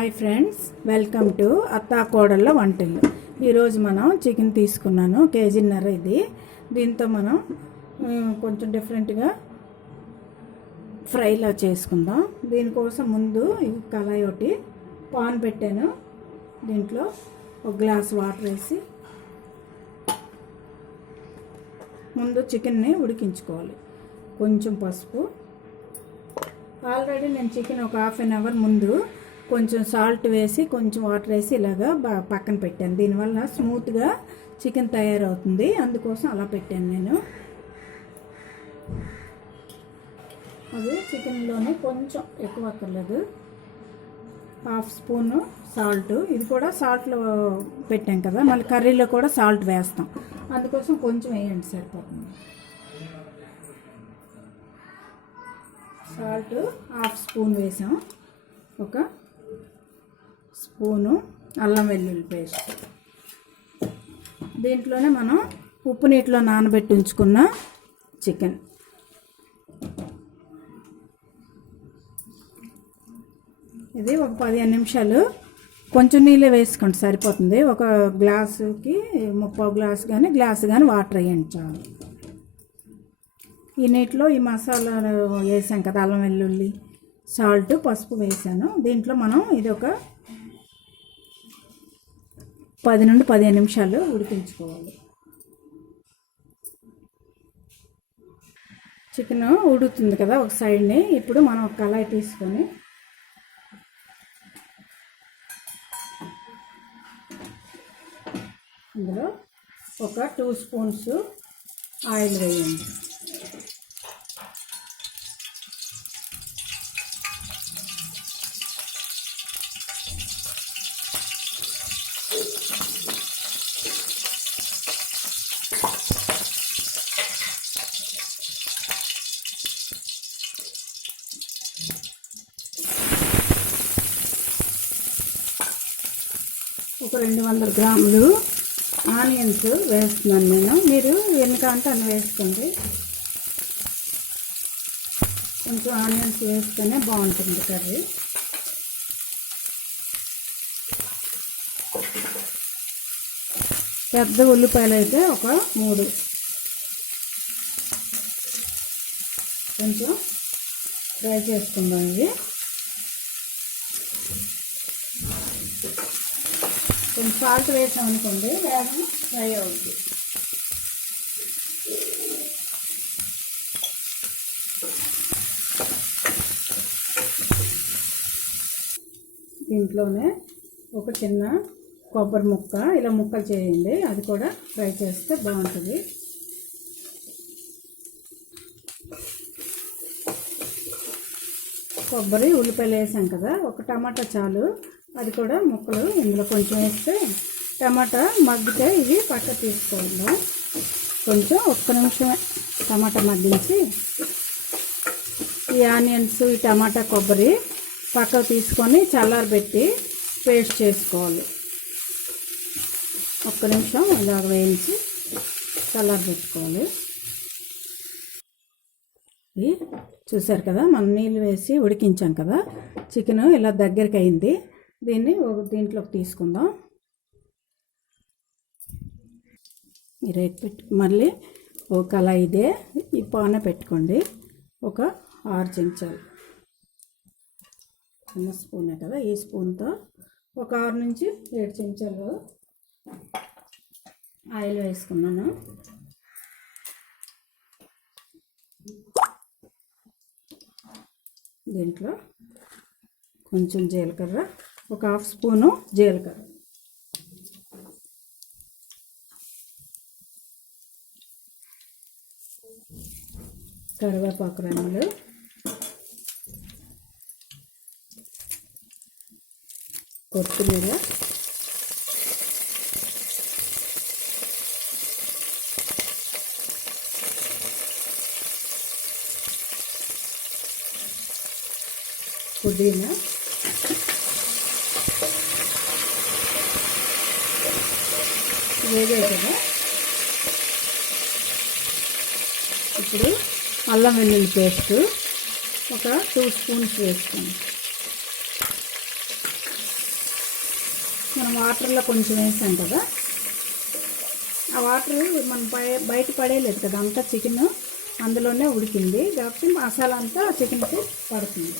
Hi friends, welcome to అత్తా కోడళ్ళ వంటిల్లు. ఈరోజు మనం చికెన్ తీసుకున్నాను, కేజీన్నర. ఇది దీంతో మనం కొంచెం డిఫరెంట్గా ఫ్రైలా చేసుకుందాం. దీనికోసం ముందు కళాయి ఒకటి పాన్ పెట్టాను. దీంట్లో ఒక గ్లాస్ వాటర్ వేసి ముందు చికెన్ని ఉడికించుకోవాలి. కొంచెం పసుపు. ఆల్రెడీ నేను చికెన్ ఒక హాఫ్ అన్ అవర్ ముందు కొంచెం సాల్ట్ వేసి కొంచెం వాటర్ వేసి ఇలాగా పక్కన పెట్టాను. దీనివల్ల స్మూత్గా చికెన్ తయారవుతుంది, అందుకోసం అలా పెట్టాను నేను. అది చికెన్లోనే కొంచెం ఎక్కువ అక్కర్లేదు, హాఫ్ స్పూను సాల్ట్. ఇది కూడా సాల్ట్లో పెట్టాం కదా, మళ్ళీ కర్రీలో కూడా సాల్ట్ వేస్తాం, అందుకోసం కొంచెం వేయండి సరిపోతుంది. సాల్ట్ హాఫ్ స్పూన్ వేసాం. ఒక స్పూను అల్లం వెల్లుల్లి పేస్ట్. దీంట్లోనే మనం ఉప్పు నీటిలో నానబెట్టి ఉంచుకున్న చికెన్. ఇది ఒక 15 నిమిషాలు కొంచెం నీళ్ళే వేసుకోండి సరిపోతుంది. ఒక గ్లాసుకి 30 గ్లాసు కానీ గ్లాసు కానీ వాటర్ వేయండి చాలు. ఈ నీటిలో ఈ మసాలా వేసాం కదా, అల్లం వెల్లుల్లి, సాల్ట్, పసుపు వేసాను. దీంట్లో మనం ఇది ఒక 10 నుండి 15 నిమిషాలు ఉడికించుకోవాలి. చికెన్ ఉడుకుతుంది కదా ఒక సైడ్ని. ఇప్పుడు మనం ఒక కళాయి తీసుకొని అందులో ఒక 2 స్పూన్స్ ఆయిల్ వేయండి. ఒక 200 గ్రాములు ఆనియన్స్ వేస్తున్నాను నేను. మీరు ఎన్ని కావాలంటే అన్ని వేసుకోండి. కొంచెం ఆనియన్స్ వేస్తేనే బాగుంటుంది కర్రీ. పెద్ద ఉల్లిపాయలు అయితే ఒక 3. కొంచెం ఫ్రై చేసుకుందాం. ఇవి కొంచెం సాల్ట్ వేసాం అనుకోండి, వేగం ఫ్రై అవుతుంది. దీంట్లోనే ఒక చిన్న కొబ్బరి ముక్క ఇలా ముక్కలు చేయండి, అది కూడా ఫ్రై చేస్తే బాగుంటుంది. కొబ్బరి ఉల్లిపాయలు వేసాం కదా, ఒక టమాటా చాలు. అది కూడా ముక్కలు ఇందులో కొంచెం వేస్తే టమాటా మగ్గితే ఇవి పక్క తీసుకోవాలి. కొంచెం ఒక్క నిమిషం టమాటా మగ్గించి ఈ ఆనియన్స్, ఈ టమాటా, కొబ్బరి పక్కకు తీసుకొని చల్లారబెట్టి పేస్ట్ చేసుకోవాలి. ఒక్క నిమిషం ఇలాగ వేయించి చల్లారబెట్టుకోవాలి. ఇది చూసారు కదా, మనం నీళ్ళు వేసి ఉడికించాం కదా, చికెన్ ఇలా దగ్గరికి అయింది. దీన్ని దీంట్లోకి తీసుకుందాం. ఈ రేట్ పెట్టి మళ్ళీ ఒక కళాయి ఇదే ఈ పాన పెట్టుకోండి. ఒక 6 చెంచాలు, చిన్న స్పూనే కదా, ఈ స్పూన్తో ఒక 6 నుంచి 7 చెంచాలు ఆయిల్ వేసుకున్నాను. దీంట్లో కొంచెం జీలకర్ర, ఒక హాఫ్ స్పూను జీలకర్ర, కరివేపాకు రెమ్మలు, కొత్తిమీర, పుదీనా, వేగాయి కదా. ఇప్పుడు అల్లం వెల్లుల్లి పేస్ట్ ఒక 2 స్పూన్స్ వేసుకోండి. మనం వాటర్లో కొంచెం వేసాం కదా, ఆ వాటర్ మనం బయట పడేయలేదు కదా, అంతా చికెన్ అందులోనే ఉడికింది కాబట్టి మసాలా అంతా చికెన్కి పడుతుంది.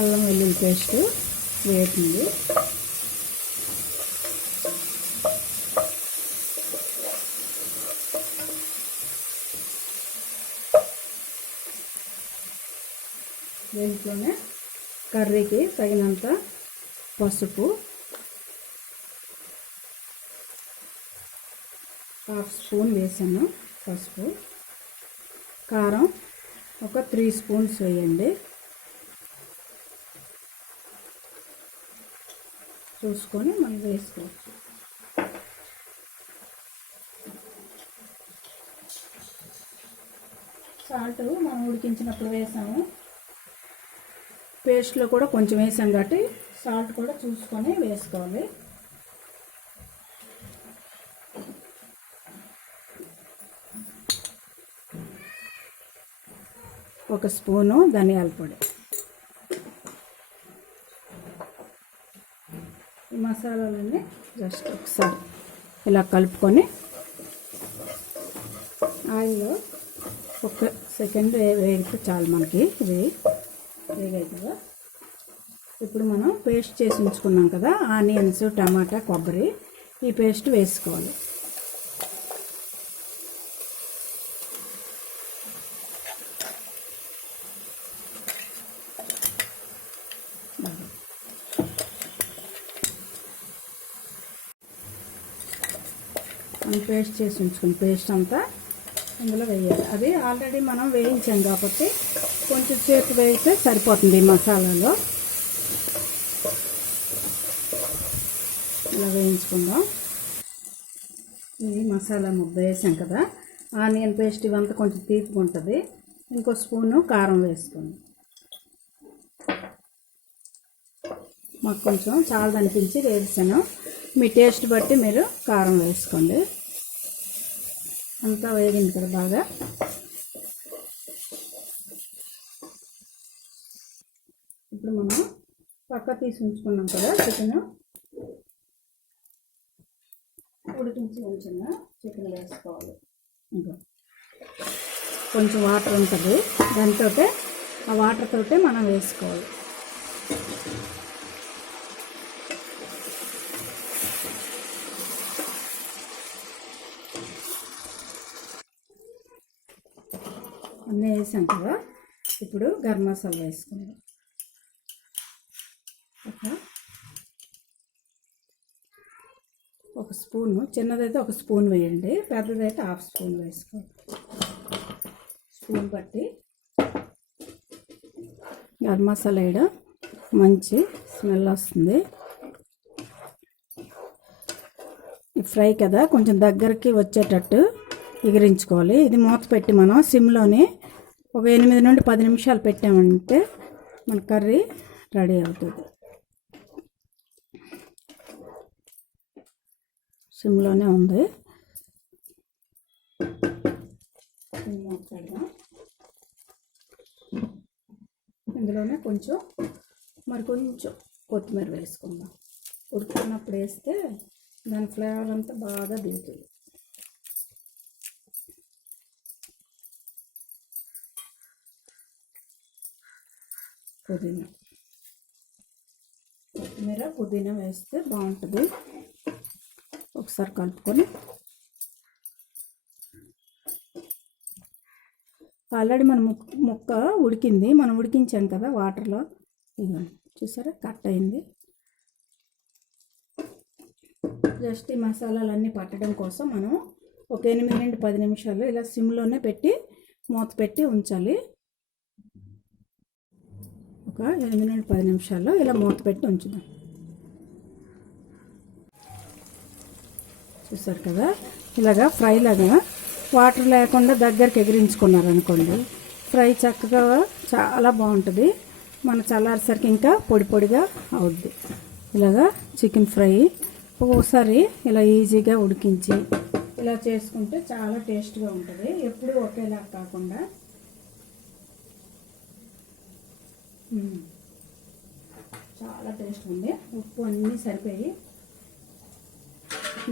అల్లం వెల్లుల్లి పేస్ట్ వేసింది. దీంట్లోనే కర్రీకి తగినంత పసుపు, 1/2 స్పూన్ వేసాను పసుపు, కారం ఒక 3 స్పూన్స్ వేయండి, చూసుకొని మనం వేసుకోవచ్చు. సాల్ట్ మనం ఉడికించినప్పుడు వేసాము, పేస్ట్లో కూడా కొంచెం వేసాం కాబట్టి సాల్ట్ కూడా చూసుకొని వేసుకోవాలి. ఒక స్పూను ధనియాల పొడి. ఈ మసాలాలన్నీ జస్ట్ ఒకసారి ఇలా కలుపుకొని ఆయిల్లో 1 సెకండ్ వేగితే చాలు మనకి. ఇది వేగాయి కదా, ఇప్పుడు మనం పేస్ట్ చేసి ఉంచుకున్నాం కదా ఆనియన్స్, టమాటా, కొబ్బరి, ఈ పేస్ట్ వేసుకోవాలి. మనం పేస్ట్ చేసి ఉంచుకున్న పేస్ట్ అంతా ఇందులో వేయాలి. అది ఆల్రెడీ మనం వేయించాం కాబట్టి కొంచెం సేపు వేయితే సరిపోతుంది. ఈ మసాలాలో ఇలా వేయించుకుందాం. ఇది మసాలా ముద్ద వేసాం కదా, ఆనియన్ పేస్ట్ ఇవంతా కొంచెం తీపిగా ఉంటుంది. ఇంకో స్పూను కారం వేసుకోండి. మాకు కొంచెం చాలా అనిపించి వేసాను, మీ టేస్ట్ బట్టి మీరు కారం వేసుకోండి. అంతా వేగింది కదా బాగా. ఇప్పుడు మనం పక్క తీసి ఉంచుకున్నాం కదా చికెన్, ఉడికించి ఉంచిన చికెన్ వేసుకోవాలి. ఇంకా కొంచెం వాటర్ ఉంటుంది, దాంతో ఆ వాటర్ తోటే మనం వేసుకోవాలి. అన్నీ వేసాం కదా, ఇప్పుడు గరం మసాలా వేసుకుందాం. ఒక స్పూను, చిన్నదైతే 1 స్పూన్ వేయండి, పెద్దదైతే 1/2 స్పూన్ వేసుకోండి. స్పూన్ బట్టి గరం మసాలా వేయడం మంచి స్మెల్ వస్తుంది. ఈ ఫ్రై కదా, కొంచెం దగ్గరికి వచ్చేటట్టు ఎగిరించుకోవాలి. ఇది మూత పెట్టి మనం సిమ్లోనే ఒక 8 నుండి 10 నిమిషాలు పెట్టామంటే మన కర్రీ రెడీ అవుతుంది. సిమ్లోనే ఉంది. మూత పెడదాం. ఇందులోనే కొంచెం కొత్తిమీర వేసుకుందాం. ఉడుకుతున్నప్పుడు వేస్తే దాని ఫ్లేవర్ అంతా బాగా దిగుతుంది. కొత్తిమీర, పుదీనా వేస్తే బాగుంటుంది. ఒకసారి కలుపుకొని, ఆల్రెడీ మన ముక్క ఉడికింది, మనం ఉడికించాం కదా వాటర్లో. ఇదిగోండి చూసారా, కట్ అయింది. జస్ట్ ఈ మసాలాలన్నీ పట్టడం కోసం మనం ఒక 8 నుండి 10 నిమిషాలు ఇలా సిమ్లోనే పెట్టి మూత పెట్టి ఉంచాలి. ఒక 8 నుండి 10 నిమిషాల్లో ఇలా మూత పెట్టి ఉంచుదాం. చూసారు కదా, ఇలాగా ఫ్రై లాగా వాటర్ లేకుండా దగ్గరికి ఎగిరించుకున్నారనుకోండి, ఫ్రై చక్కగా చాలా బాగుంటుంది. మన చల్లారేసరికి ఇంకా పొడి పొడిగా అవుద్ది. ఇలాగా చికెన్ ఫ్రై ఒక్కొక్కసారి ఇలా ఈజీగా ఉడికించి ఇలా చేసుకుంటే చాలా టేస్ట్గా ఉంటుంది. ఎప్పుడు ఒకేలా కాకుండా చాలా టేస్ట్ ఉంది. ఉప్పు అన్నీ సరిపోయి.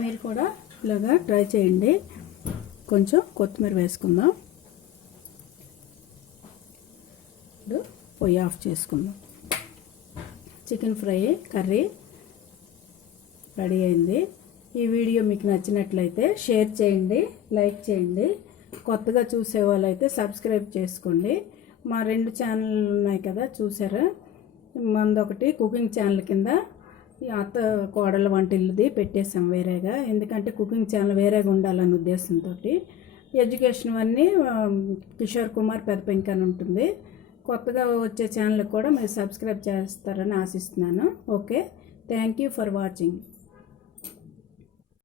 మీరు కూడా ఇలాగా ట్రై చేయండి. కొంచెం కొత్తిమీర వేసుకుందాం. ఇప్పుడు పొయ్యి ఆఫ్ చేసుకుందాం. చికెన్ ఫ్రై కర్రీ రెడీ అయింది. ఈ వీడియో మీకు నచ్చినట్లయితే షేర్ చేయండి, లైక్ చేయండి. కొత్తగా చూసే వాళ్ళైతే సబ్స్క్రైబ్ చేసుకోండి. మా 2 ఛానళ్ళు ఉన్నాయి కదా, చూసారా? మందొకటి కుకింగ్ ఛానల్ కింద అత్త కోడల వంటిల్లుది పెట్టేసాం వేరేగా. ఎందుకంటే కుకింగ్ ఛానల్ వేరేగా ఉండాలనే ఉద్దేశంతో. ఎడ్యుకేషన్ అన్నీ కిషోర్ కుమార్ పెద్ద పెంకని ఉంటుంది. కొత్తగా వచ్చే ఛానల్కి కూడా మీరు సబ్స్క్రైబ్ చేస్తారని ఆశిస్తున్నాను. Okay, thank you for watching.